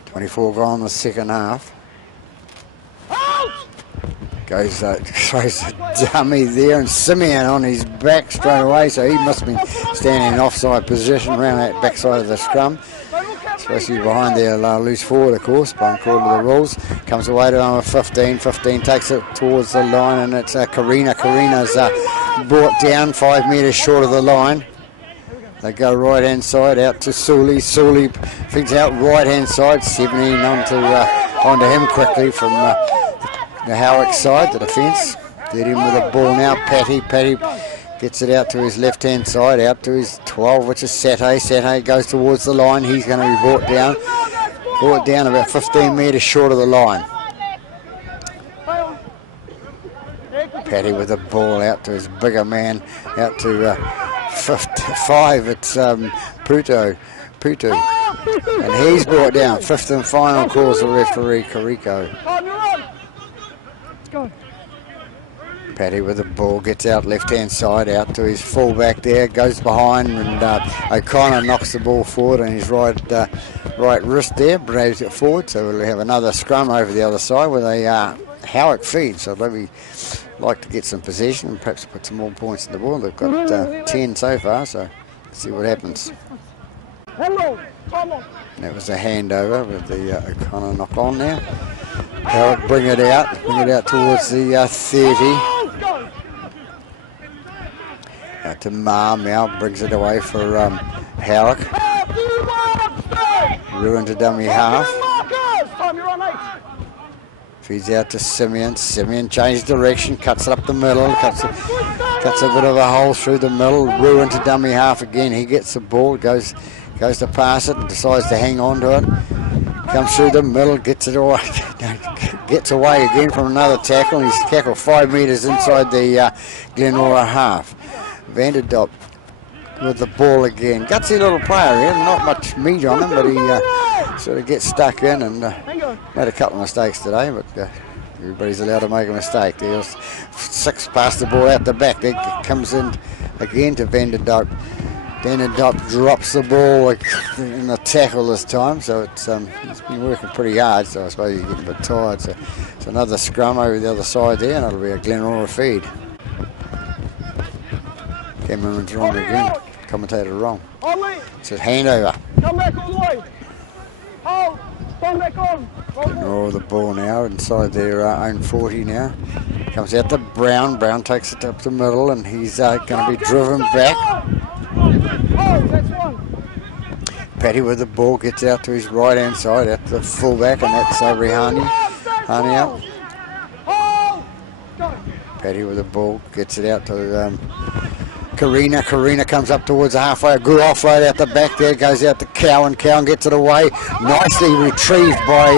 24 gone in the second half. Goes, throws a dummy there, and Simeon on his back straight away, so he must have been standing in offside position around that backside of the scrum. Supposed to be behind their loose forward, of course, but according to the rules. Comes away to number 15. 15 takes it towards the line, and it's Karina. Karina's brought down 5 metres short of the line. They go right-hand side out to Sully. Sully feeds out right-hand side. 17 onto him quickly from the Howick side, the defence. Get him with the ball now. Patty gets it out to his left-hand side, out to his 12, which is Saturday. Saturday goes towards the line. He's going to be brought down about 15 metres short of the line. Patty with the ball out to his bigger man, out to 55, it's Puto, and he's brought down. Fifth and final calls the referee, Kariko. Patty with the ball, gets out left-hand side, out to his fullback there, goes behind, and O'Connor knocks the ball forward on his right wrist there, braves it forward, so we'll have another scrum over the other side with a Howick feed, so they'll like to get some possession and perhaps put some more points in the ball. They've got 10 so far, so let's see what happens. That was a handover with the O'Connor knock on there. Howick bring it out towards the 30. Out to Mal brings it away for Howick. Ruin to dummy half. Feeds out to Simeon. Simeon changed direction, cuts it up the middle, Cuts a bit of a hole through the middle. Rue into dummy half again. He gets the ball, goes to pass it and decides to hang on to it. Comes through the middle, gets it away, gets away again from another tackle. He's tackled 5 metres inside the Glenora half. Vanderdop with the ball again. Gutsy little player here, not much meat on him, but he sort of gets stuck in and made a couple of mistakes today, but everybody's allowed to make a mistake. There's 6 past the ball out the back. There comes in again to Vanderdop. Vanderdop drops the ball in the tackle this time, so it's he's been working pretty hard, so I suppose he's getting a bit tired. So it's another scrum over the other side there, and it'll be a Glenora feed. Cameron's wrong again. Commentator wrong. It's a handover. Come back all the way. Hold. Come back on. Glenora the ball now inside their own 40 now. Comes out to Brown. Brown takes it up the middle, and he's going to be driven back. Oh, that's one. Paddy with the ball gets out to his right hand side at the fullback, and that's Rihani. Hani out. Paddy with the ball gets it out to Karina. Karina comes up towards the halfway. A good offload out the back there. Goes out to Cowan. Cowan gets it away. Nicely retrieved by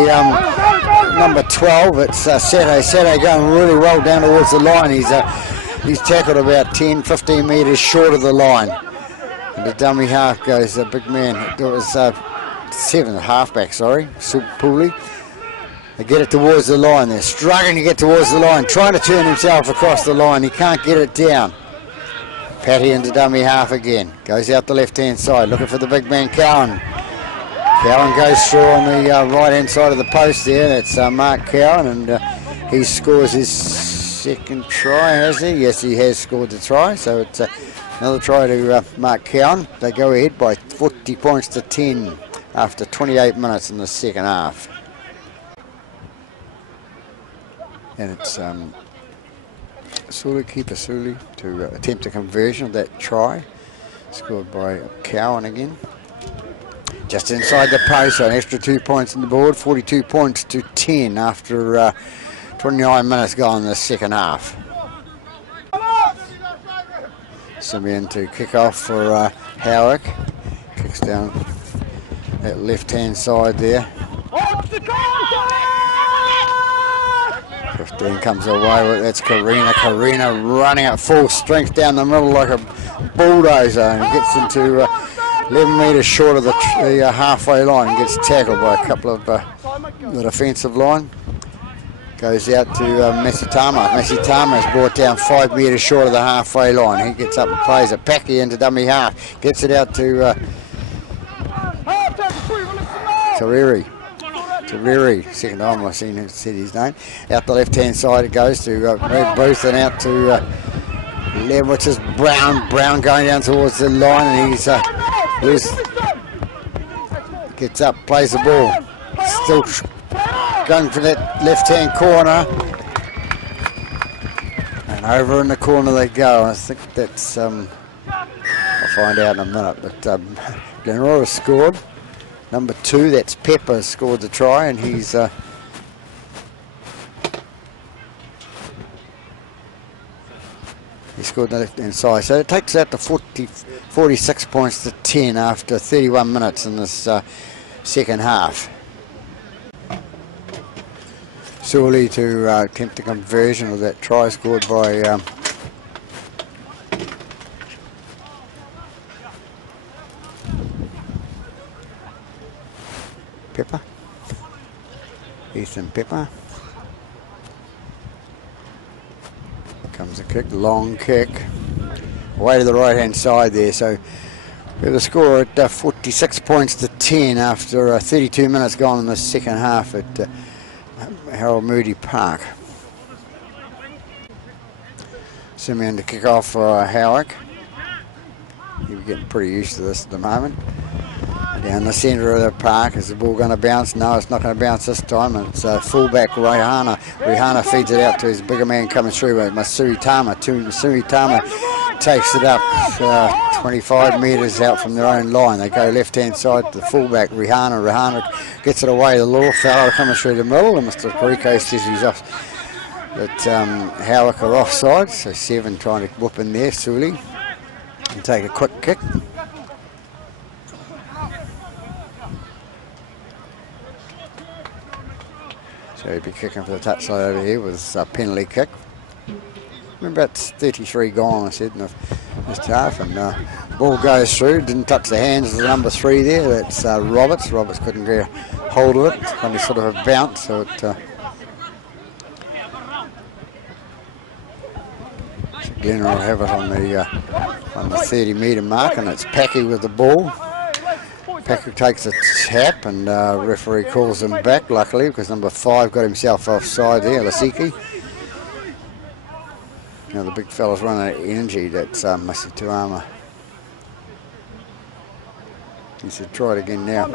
number 12. It's Sato. Sato going really well down towards the line. He's tackled about 10-15 metres short of the line. And the dummy half goes the big man. It was 7 halfback, sorry. Pooley. They get it towards the line. They're struggling to get towards the line. Trying to turn himself across the line. He can't get it down. Patty into dummy half again. Goes out the left-hand side, looking for the big man, Cowan. Cowan goes through on the right-hand side of the post there. That's Mark Cowan, and he scores his second try, has he? Yes, he has scored the try. So it's another try to Mark Cowan. They go ahead by 40 points to 10 after 28 minutes in the second half. And it's keeper Suli to attempt a conversion of that try, scored by Cowan again. Just inside the post, so an extra 2 points on the board, 42 points to 10 after 29 minutes gone in the second half. Simeon to kick off for Howick, kicks down that left-hand side there. 15 comes away with it. That's Karina. Karina running at full strength down the middle like a bulldozer and gets into 11 metres short of the halfway line and gets tackled by a couple of the defensive line. Goes out to Masitama. Masitama is brought down 5 metres short of the halfway line. He gets up and plays it. Packy into dummy half. Gets it out to Tariri. Second time I've seen him said his name. Out the left-hand side it goes to Red Booth and out to which is Brown. Brown going down towards the line and he's loose. Gets up, plays the ball. Still going for that left-hand corner. And over in the corner they go. I think that's, I'll find out in a minute, but Glenora scored. Number 2, that's Pepper, scored the try, and he's he scored the left-hand side. So it takes out to 46 points to 10 after 31 minutes in this second half. Surely to attempt the conversion of that try scored by Pepper, Ethan Pepper. Comes a kick, long kick, away to the right hand side there. So we have a score at 46 points to 10 after 32 minutes gone in the second half at Harold Moody Park. Simeon to kick off for Howick. You're getting pretty used to this at the moment. Down the centre of the park. Is the ball going to bounce? No, it's not going to bounce this time. It's fullback Rihana. Rihana feeds it out to his bigger man coming through with Masuri Tama. Masuri Tama takes it up 25 metres out from their own line. They go left-hand side to the fullback Rihana. Rihana gets it away. The little fellow coming through the middle, and Mr. Perico says he's that Howick are offside, so 7 trying to whoop in there, Sully, and take a quick kick. So he'd be kicking for the touchline over here with a penalty kick. About 33 gone, I said, in the first half, and ball goes through, didn't touch the hands of the number 3 there, that's Roberts. Roberts couldn't get hold of it, it's only sort of a bounce, so it Glenora will have it on the 30 metre mark, and it's Packy with the ball. Packy takes a tap, and referee calls him back, luckily, because number 5 got himself offside there, Lasiki. Now the big fella's running out of energy, that's Masi Tuama. He said try it again now.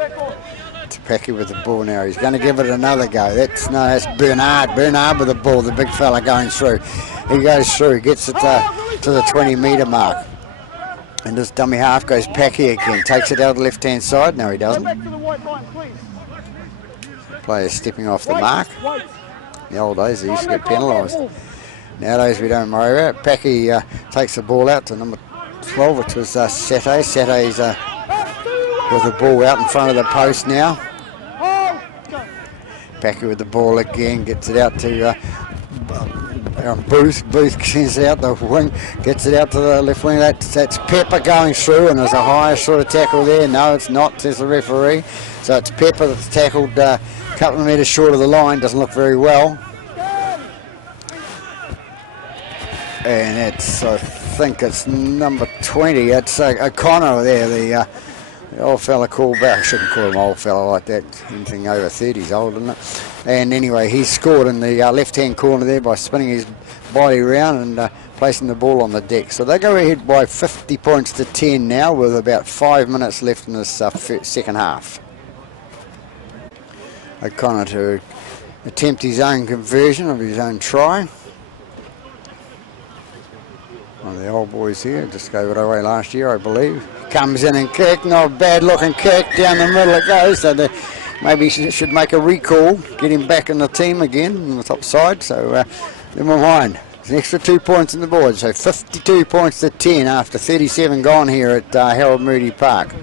It's Packy with the ball now. He's going to give it another go. That's Bernard. Bernard with the ball, the big fella going through. He goes through, gets it to the 20 metre mark. And this dummy half goes Packy again. Takes it out the left-hand side. No, he doesn't. Player's stepping off the mark. In the old days, they used to get penalised. Nowadays, we don't worry about it. Packy takes the ball out to number 12, which was Sate. Sate's with the ball out in front of the post now. Packy with the ball again, gets it out to Booth. Booth sends it out the wing, gets it out to the left wing. That's Pepper going through, and there's a higher sort of tackle there. No, it's not, says the referee. So it's Pepper that's tackled a couple of metres short of the line. Doesn't look very well. And it's, I think it's number 20. It's O'Connor there, the old fella called back. I shouldn't call him old fella like that. Anything over 30 is old, isn't it? And anyway, he's scored in the left-hand corner there by spinning his body around and placing the ball on the deck. So they go ahead by 50 points to 10 now, with about 5 minutes left in this second half. O'Connor to attempt his own conversion of his own try. One of the old boys here, just gave it away last year, I believe. Comes in and kick, not a bad looking kick, down the middle it goes. So maybe should make a recall, get him back in the team again on the top side. So never mind. There's an extra 2 points in the board, so 52 points to 10 after 37 gone here at Harold Moody Park.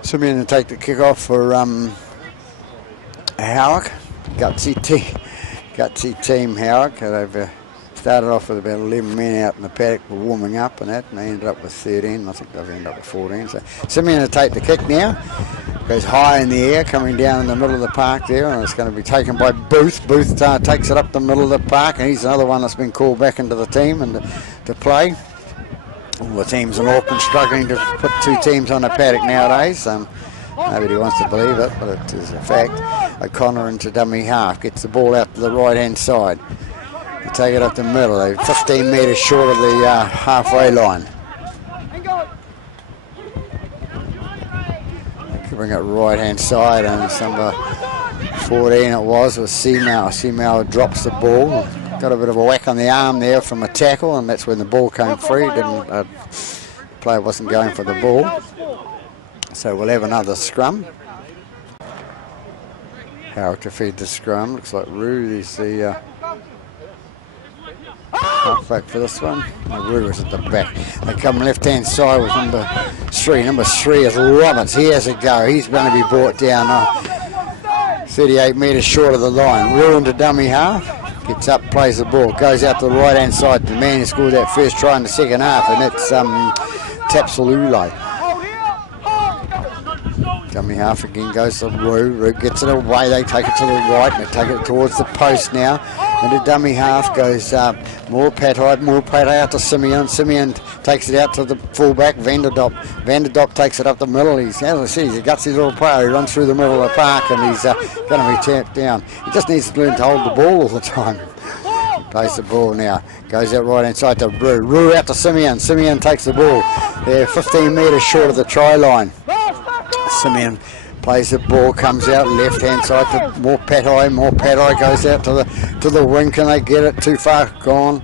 Simeon to take the kick off for Howick. Gutsy team Howick. They've started off with about 11 men out in the paddock for warming up and that, and they ended up with 13. I think they've ended up with 14. So Simeon to take the kick now. Goes high in the air, coming down in the middle of the park there, and it's going to be taken by Booth. Booth takes it up the middle of the park, and he's another one that's been called back into the team and to play. All the teams in Auckland struggling to put 2 teams on a paddock nowadays. Nobody wants to believe it, but it is a fact. O'Connor into dummy half, gets the ball out to the right-hand side. They take it up the middle. They're 15 metres short of the halfway line. Bring it right-hand side, and it's number 14 it was Seamow. Seamow drops the ball. Got a bit of a whack on the arm there from a tackle, and that's when the ball came free. The player wasn't going for the ball. So we'll have another scrum. Howick to feed the scrum. Looks like Roo is the halfback for this one. Roo is at the back. They come left-hand side with number 3. Number 3 is Roberts. He has a go. He's going to be brought down 38 metres short of the line. Roo into dummy half. Gets up, plays the ball. Goes out to the right-hand side. The man who scored that first try in the second half, and that's Tapsalule. Dummy half again goes to Roo. Roo gets it away. They take it to the right and they take it towards the post now. And the dummy half goes more Patai out to Simeon. Simeon takes it out to the fullback, Vanderdop. Vanderdop takes it up the middle. He's, as I said, he's a gutsy little player. He runs through the middle of the park and he's going to be tapped down. He just needs to learn to hold the ball all the time. Plays the ball now. Goes out right inside to Roo. Roo out to Simeon. Simeon takes the ball. They're 15 metres short of the try line. Simeon plays the ball, comes out left-hand side to more Patai. More Patai goes out to the wing. Can they get it? Too far gone.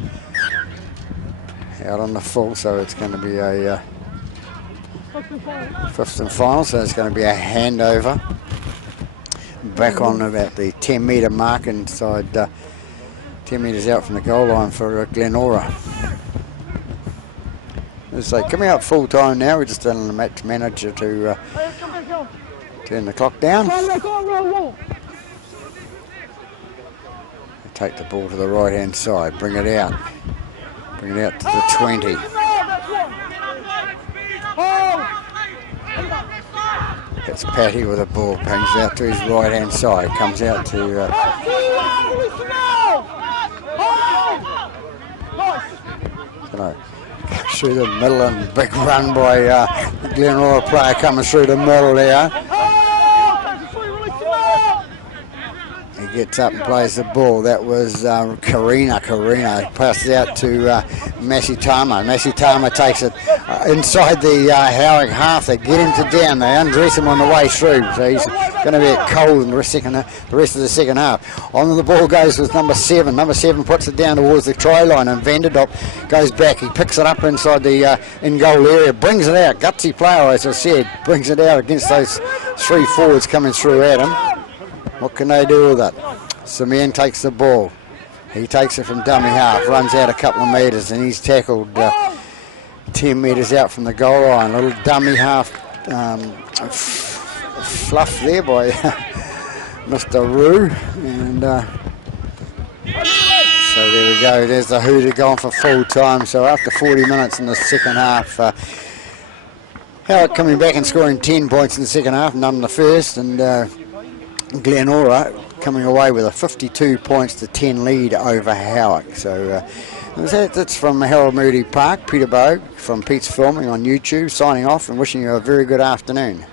Out on the full, so it's going to be a fifth and final. So it's going to be a handover. back on about the 10-metre mark inside 10 metres out from the goal line for Glenora. As they coming out full time now, we're just telling the match manager to turn the clock down. Take the ball to the right hand side, bring it out to the 20. It's Patty with a ball, bangs out to his right hand side, comes out to through the middle, and big run by Glenora player coming through the middle there. He gets up and plays the ball. That was Karina passes out to Masitama. Masitama takes it inside the Howick half. They get him to down. They undress him on the way through. So he's going to be cold in the rest of the second half. On the ball goes with number 7. Number 7 puts it down towards the try line, and Vanderdop goes back. He picks it up inside the in-goal area, brings it out. Gutsy player, as I said, brings it out against those 3 forwards coming through at him. What can they do with it? Simeon takes the ball. He takes it from dummy half, runs out a couple of metres, and he's tackled 10 metres out from the goal line. A little dummy half fluff there by Mr. Roo. And so there we go. There's the hooter gone for full time. So after 40 minutes in the second half, Howick coming back and scoring 10 points in the second half, none in the first, and Glenora coming away with a 52 points to 10 lead over Howick. So that's from Harold Moody Park, Peter Bogue from Pete's Filming on YouTube, signing off and wishing you a very good afternoon.